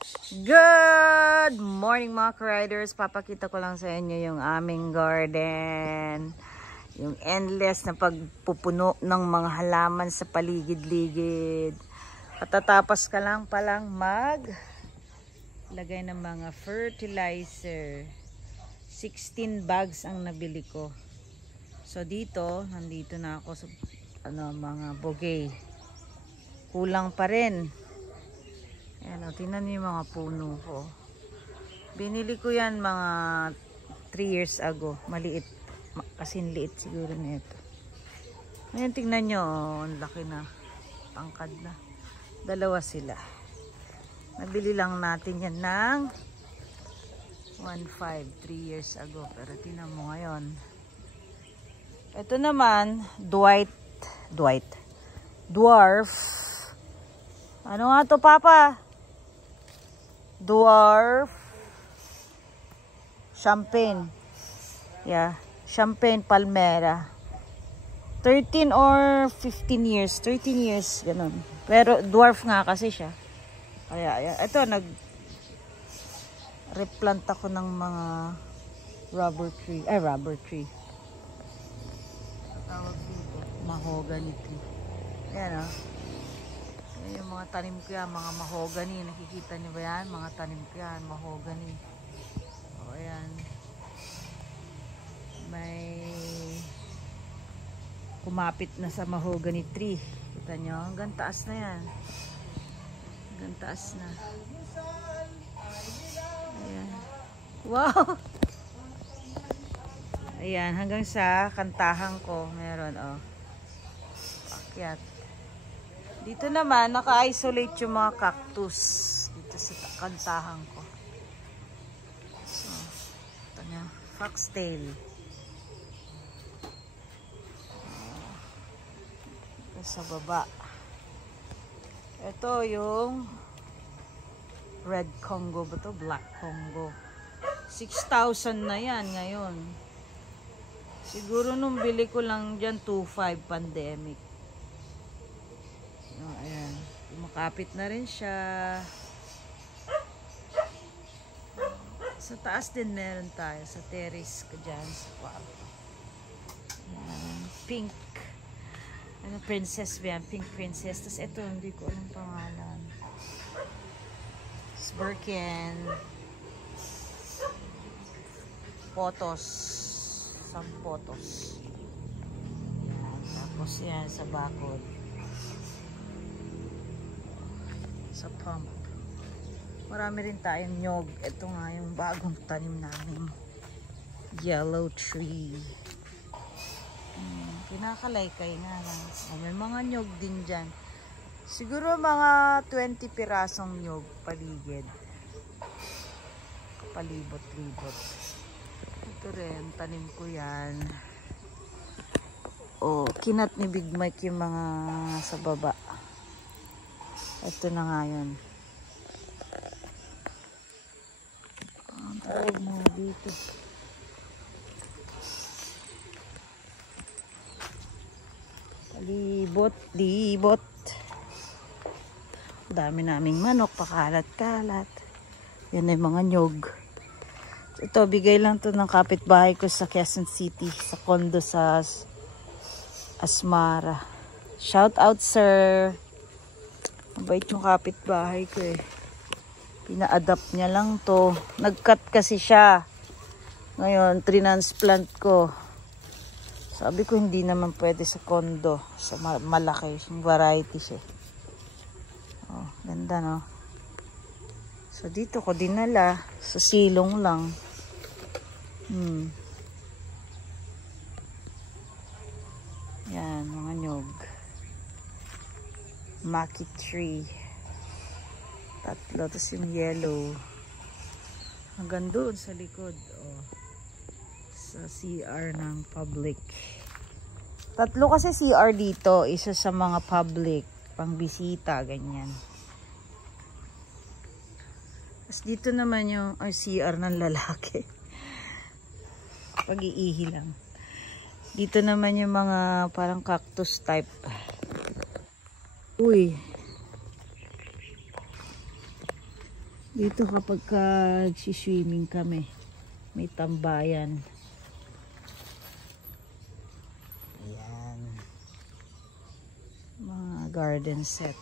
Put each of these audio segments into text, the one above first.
Good morning mga riders. Papakita ko lang sa inyo yung aming garden. Yung endless na pagpupuno ng mga halaman sa paligid-ligid. Patatapos ka lang palang lagay ng mga fertilizer. 16 bags ang nabili ko. So nandito na ako sa mga bogey. Kulang pa rin. Ayan o, tingnan niyo yung mga puno ko. Binili ko yan mga 3 years ago. Maliit. Kasing liit siguro nito. Ayan, tingnan nyo. Ang laki na. Tangkad na. Dalawa sila. Nabili lang natin yan ng 1.5 3 years ago. Pero tingnan mo ngayon. Ito naman, dwarf. Ano nga to, Papa? Dwarf champagne. Yeah, champagne palmera. 13 or 15 years. 13 years, ganun. Pero dwarf nga kasi siya. Kaya, ito, replant ako ng mga rubber tree. Tawag dito, mahogany tree. Ayan, yung mga tanim ko yan, mga mahogany. Nakikita niyo ba yan? Mga tanim ko yan, mahogany. O, ayan. May kumapit na sa mahogany tree. Kita nyo? Hanggang taas na yan. Hanggang taas na. Ayan. Wow! Ayan, hanggang sa kantahan ko. Meron, akyat. Dito naman, naka-isolate yung mga cactus dito sa kantahan ko. So, ito niya, foxtail. Ito sa baba. Ito yung red Congo ba to? Black Congo. 6,000 na yan ngayon. Siguro nung bili ko lang dyan 2.5 pandemic. Ayan, kumakapit na rin siya. Sa taas din meron tayo, sa terrace ko dyan sa kwarto. Ayan, pink. Princess ba yan? Pink princess. Tapos ito, hindi ko alam pangalan. Birkin. Potos. Some potos. Ayan, tapos yan sa bakod. Sa pump. Marami rin tayong nyog. Ito nga yung bagong tanim namin. Yellow tree. Kinakalaykay nga lang. May mga nyog din dyan. Siguro mga 20 pirasong nyog paligid. Palibot-libot. Ito rin, tanim ko yan. Kinat ni Big Mike yung mga sa baba. Ito na nga yun. Ang tawag mga dito. Libot. Dami naming manok, pakalat-kalat. Yan ay mga nyog. Ito, bigay lang to ng kapitbahay ko sa Quezon City, sa condo sa Asmara. Shout out, sir. Mabait yung kapitbahay ko eh. Pina-adapt niya lang to. Nag-cut kasi siya. Ngayon, transplant ko. Sabi ko hindi naman pwede sa condo. Sa malaki. Yung variety siya. Ganda no. So dito ko dinala. Sa silong lang. Yan, mga nyog. Maki tree. 3. Tapos yung yellow. Hanggang doon sa likod. Sa CR ng public. 3 kasi CR dito. Isa sa mga public. Pang bisita, ganyan. Tapos dito naman yung CR ng lalaki. Pag-iihi lang. Dito naman yung mga parang cactus type. Uy. Dito kapag swimming kami, may tambayan. Ayan. Mga garden set.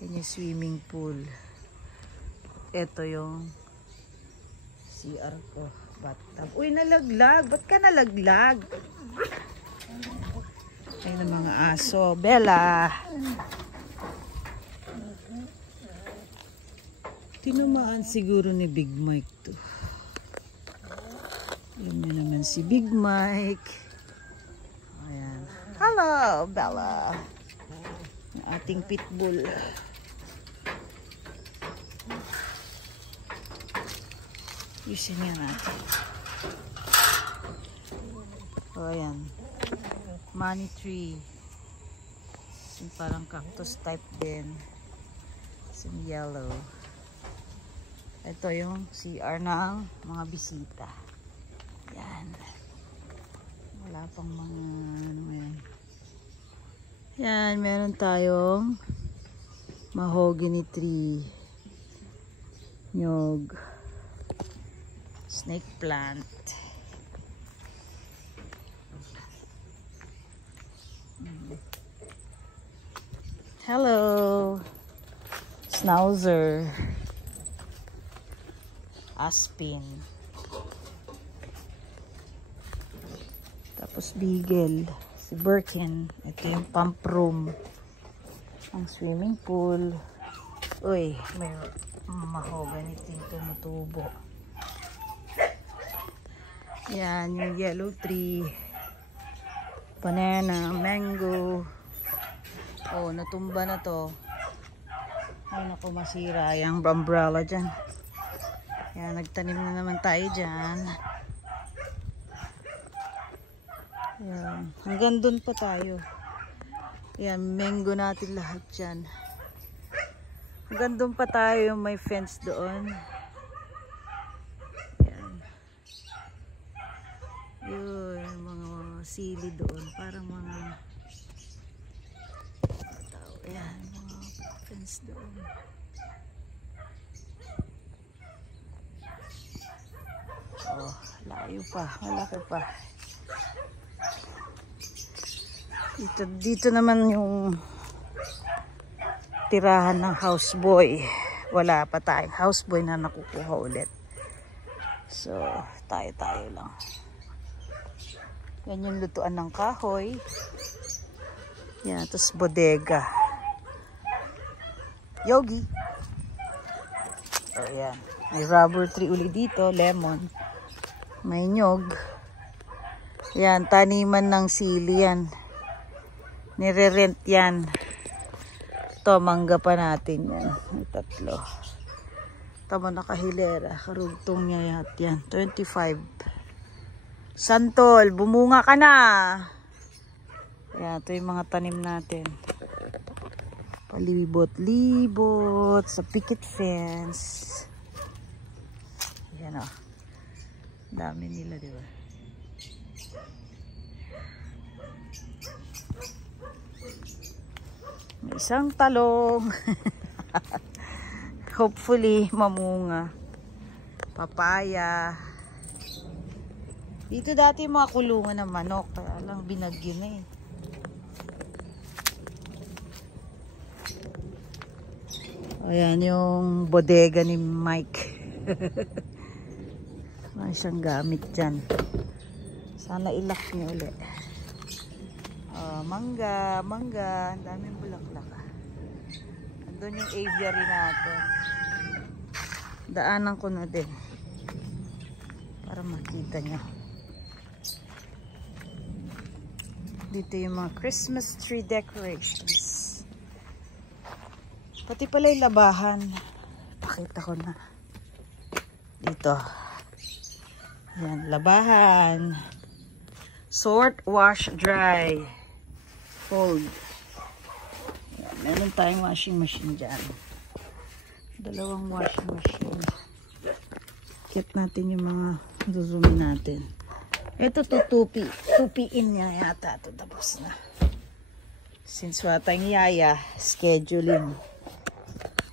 Yan yung swimming pool. Ito yung CR ko. Bathtub. Uy, nalaglag. Ba't ka nalaglag? Ayun ang mga aso. Bella! Tinamaan siguro ni Big Mike to. Alam niyo naman si Big Mike. Ayan. Hello, Bella! Ang ating pitbull. Yusin nga natin. O, ayan. Money tree. Yung parang cactus type din. Some yellow. Ito yung CR ng mga bisita. Yan. Wala pang mga ano yan. Yan, meron tayong mahogany tree. Nyog. Snake plant. Hello. Schnauzer. Aspen. Tapos beagle. Si Birkin. Ito yung pump room. Ang swimming pool. Uy, may mahogany din tumutubo. Yan, yung yellow tree. Banana, mango. Oh, natumba na to. Ay, naku, masira yung umbrella dyan. Yan, nagtanim na naman tayo dyan. Yan, hanggang dun pa tayo. Yan, mango natin lahat dyan. Hanggang dun pa tayo, may fence doon. Yan. Yun, mga sili doon. Parang mga yan, mga fence doon. Oh, layo pa, malaki pa. Dito naman yung tirahan ng houseboy. Wala pa tayo houseboy na nakukuha ulit. So, tayo lang. Yan yung lutuan ng kahoy. Yan, tapos bodega. Yogi. Oh, yan. May rubber tree uli dito, lemon. May nyog. Yan, taniman ng sili yan. Nire-rent yan. Ito, mangga pa natin yan. May 3. Tama nakahilera. Karugtong niya yan. 25. Santol, bumunga ka na. Yan, ito yung mga tanim natin. Palibot-libot sa picket fence. Yan o. Dami nila, di ba? May isang talong. Hopefully, mamunga. Papaya. Dito dati yung mga kulungan ng manok. Kaya lang binagyo na eh. Ayan yung bodega ni Mike. May siyang gamit dyan. Sana ilak niyo ulit. Mangga. Ang daming bulaklak. Andun yung aviary natin. Daanan ko na din. Para makita nyo. Dito yung mga Christmas tree decorations. Pati pala yung labahan. Pakita ko na. Dito. Yan, labahan. Sort, wash, dry. Fold. Yan, meron tayong washing machine dyan. 2 washing machine. Kit natin yung mga zoomin natin. Ito tupiin niya yata. Ito tapos na. Since wala tayong yaya, scheduling.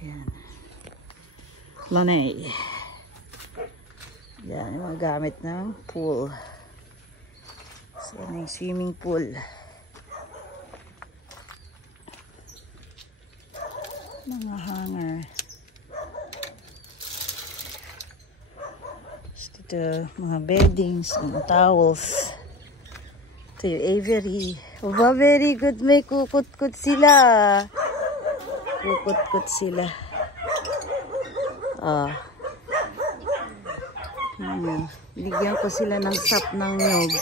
Ayan. Lanay. Yan yung mga gamit ng pool. So, yan yung swimming pool. Mga hanger. Ito, mga beddings, mga towels. Ito yung aviary. Oba, very good. May kukut-kut sila. Kukut-kut sila. Binigyan ko sila ng sap ng nyog.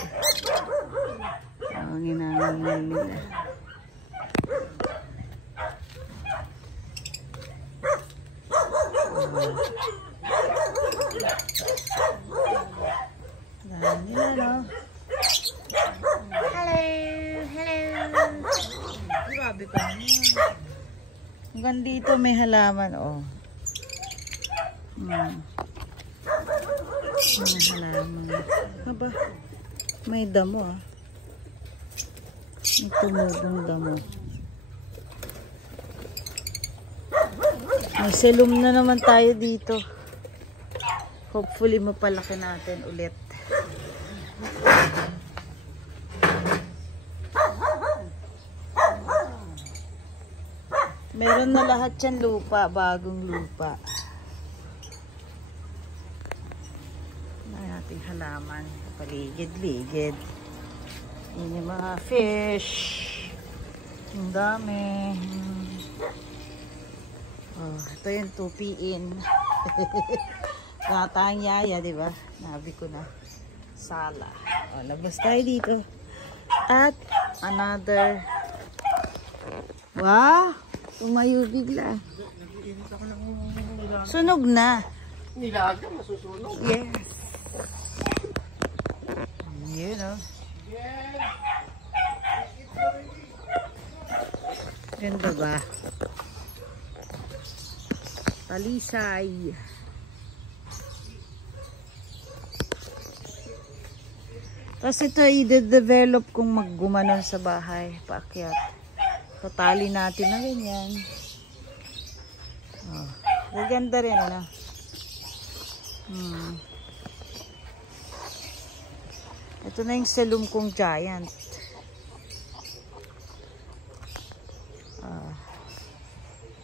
Ang ginagawa nila. Hello. Grabe ka naman. Hanggang dito may halaman, oh. May halaman. Aba, may damo, ah. May tumubong damo. May selum na naman tayo dito. Hopefully mapalaki natin ulit. Meron na lahat yan lupa, bagong lupa. May ating halaman, paligid-ligid. Yun yung mga fish. Ang dami. Oh, ito yung tupiin. Katang yaya, di ba? Nabi ko na. Sala. Oh, labas tayo dito. At another. Wow! Tumayo bigla. Sunog na. Nilaga, masusunog. Yes. You know. Ganda ba? Talisay. Tapos ito i-develop kung maggumanon sa bahay. Paakyat. Tatali natin na ganyan. Oh, maganda rin, ano? Ito na yung selum kong giant.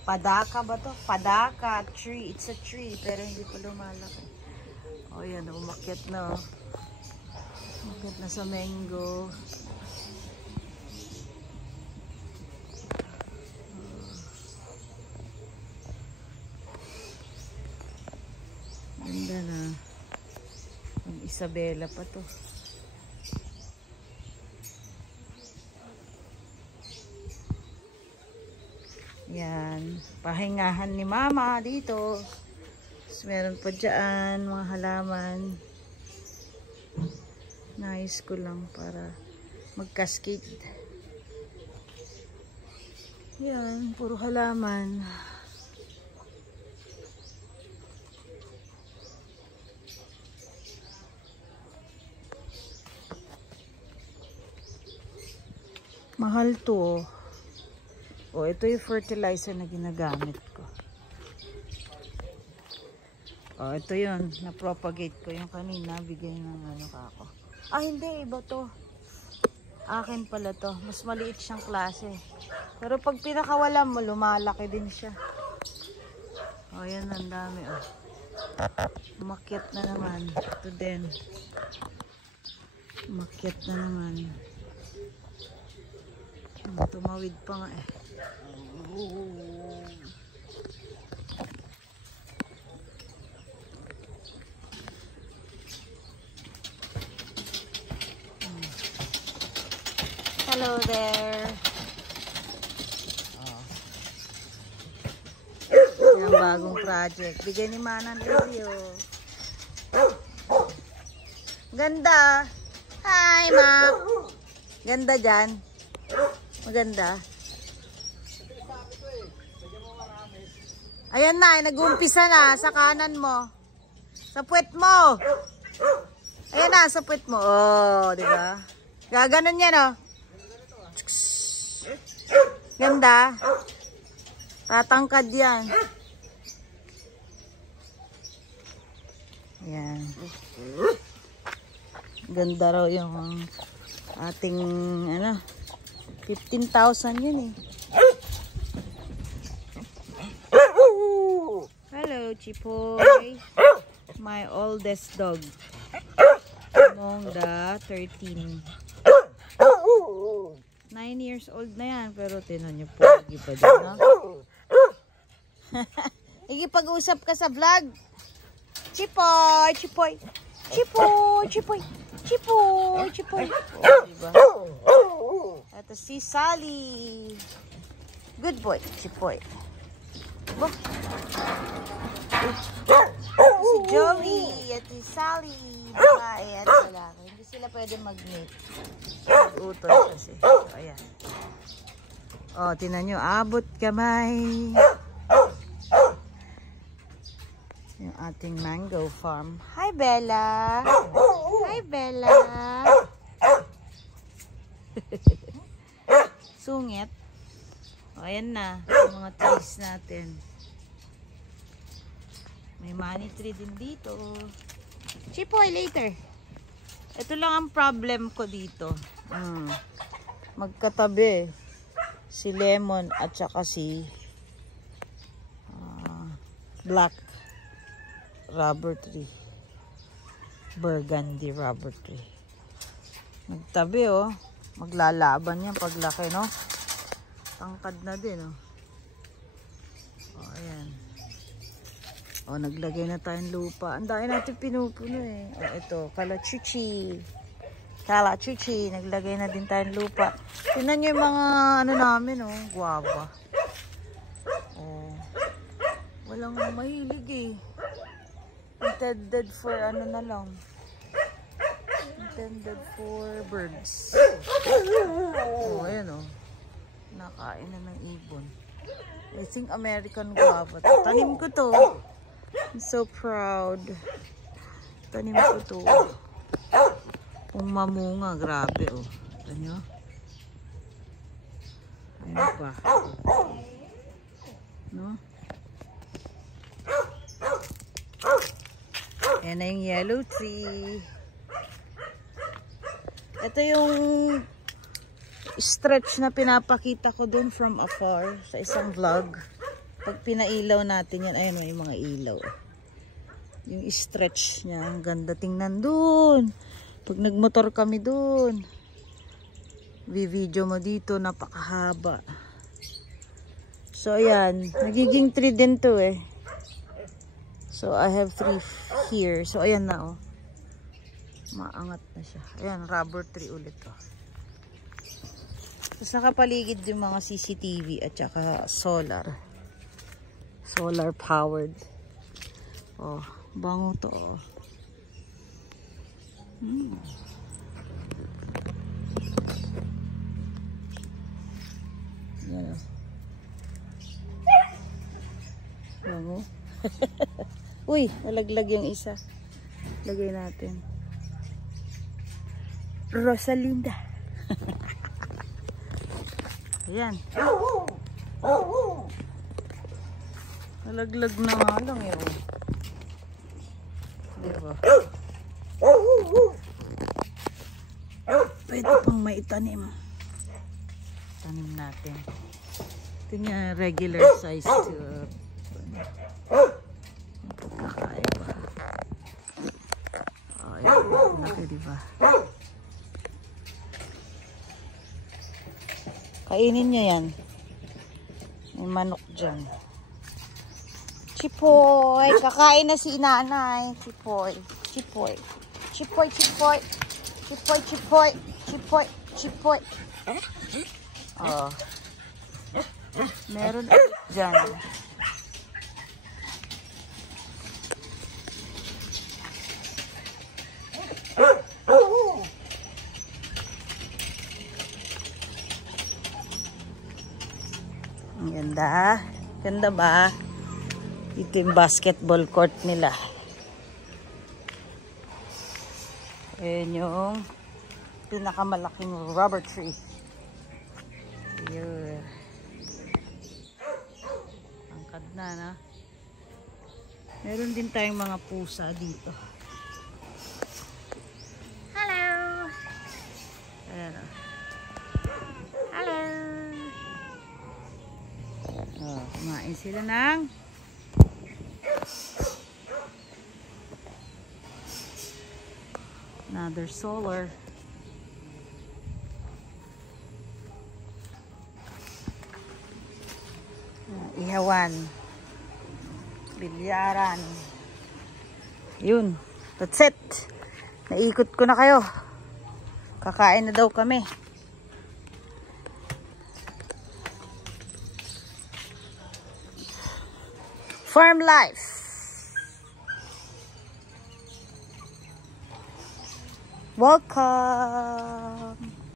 Padaka ba to? Padaka tree. It's a tree, pero hindi pa lumalaki. Oh, yan. Umakyat na. Umakyat na sa mango. Ganda na. Ang Isabela pa to. Yan. Pahingahan ni mama dito. Tapos meron pa dyan mga halaman. Nice ko lang para mag-cascade. Yan. Puro halaman. Mahal to. Oh, ito yung fertilizer na ginagamit ko. Oh, ito yun. Na-propagate ko yung kanina. Bigay ng ano kako. Ah, hindi. Iba to. Akin pala to. Mas maliit siyang klase. Pero pag pinakawalan mo, lumalaki din siya. Oh, yan. Ang dami. Oh. Umakyat na naman. Ito din. Umakyat na naman. Tumawid pa nga eh. Hello there. Yung bagong project. Bigay ni Manang review. Ganda. Hi, Ma. Ganda dyan. Maganda. Ayan na, nag-uumpisa na sa kanan mo. Sa puwet mo. Ayan na, sa puwet mo. Oh, di ba? Gaganon yan, oh. Ganda. Tatangkad yan. Yan. Ganda raw yung ating ano, 15,000 yun eh. Hello, Chipoy. My oldest dog. Among the 13. 9 years old na yan. Pero tinan nyo po. Hindi pa din, no? Ikipag-usap ka sa vlog. Chipoy, Chipoy. Chipoy, Chipoy. Chipoy, Chipoy. Oh, diba? Ito si Sally. Good boy, Chipoy. Diba? Si Joey at si Sally. Babae at lalaki. Hindi sila pwede mag-mate. Mag-utol kasi. So, ayan. O, tinan nyo. Abot kamay. Yung ating mango farm. Hi, Bella. Hi, Bella. Sungit. O, ayan na. Yung mga trees natin. May money tree din dito. Chipoy, later. Ito lang ang problem ko dito. Magkatabi. Si Lemon at saka si Black rubber tree. Burgundy rubber tree. Nagtabi oh. Maglalaban yan paglaki, no? Tangkad na din, oh. Oh, ayan. Oh, naglagay na tayong lupa. Ang dami natin pinupuno eh. Oh, ito, kalachuchi. Kalachuchi. Naglagay na din tayong lupa. Tingnan nyo yung mga ano namin, oh. Guava. Oh. Walang mahilig eh. Intended for ano na lang. Intended for birds. Oh, ayan oh. Nakain na ng ibon. I think American guava. Tanim ko to. I'm so proud. Tanim ko to. Kung mamunga, grabe oh. Ito nyo. Ano pa? No? Ayan na yung yellow tree. Ito yung stretch na pinapakita ko dun from afar sa isang vlog. Pag pinailaw natin yan, ayun may mga ilaw. Yung stretch niya, ang ganda tingnan dun. Pag nagmotor kami dun, video mo dito, napakahaba. So ayan, nagiging tree din to eh. So I have 3 here. So ayan na oh. Maangat na siya. Ayan, rubber tree ulit oh. Tapos nakapaligid yung mga CCTV at saka solar. Solar powered. Oh, bango to oh. Yan oh. Bango. Uy, nalaglag yung isa. Lagay natin. Rosalinda. Ayan. Nalaglag na nga lang yun. Diba? Pwede pang maitanim. Tanim natin. Ito nga regular size to pagkakaiba. Oh, ayan. Laki diba? Kainin nyo yan. May manok dyan. Chipoy! Kakain na si nanay. Chipoy. Chipoy. Chipoy, chipoy. Chipoy, chipoy. Chipoy, chipoy. Oh. Meron dyan. Ang ganda. Ganda ba? Ito yung basketball court nila. Ayan yung pinakamalaking rubber tree. Yun. Angkad na, na. Meron din tayong mga pusa dito. Kumain sila ng another solar. Ihawan. Bilyaran. Yun. That's it. Naikot ko na kayo. Kakain na daw kami. Farm life. Welcome.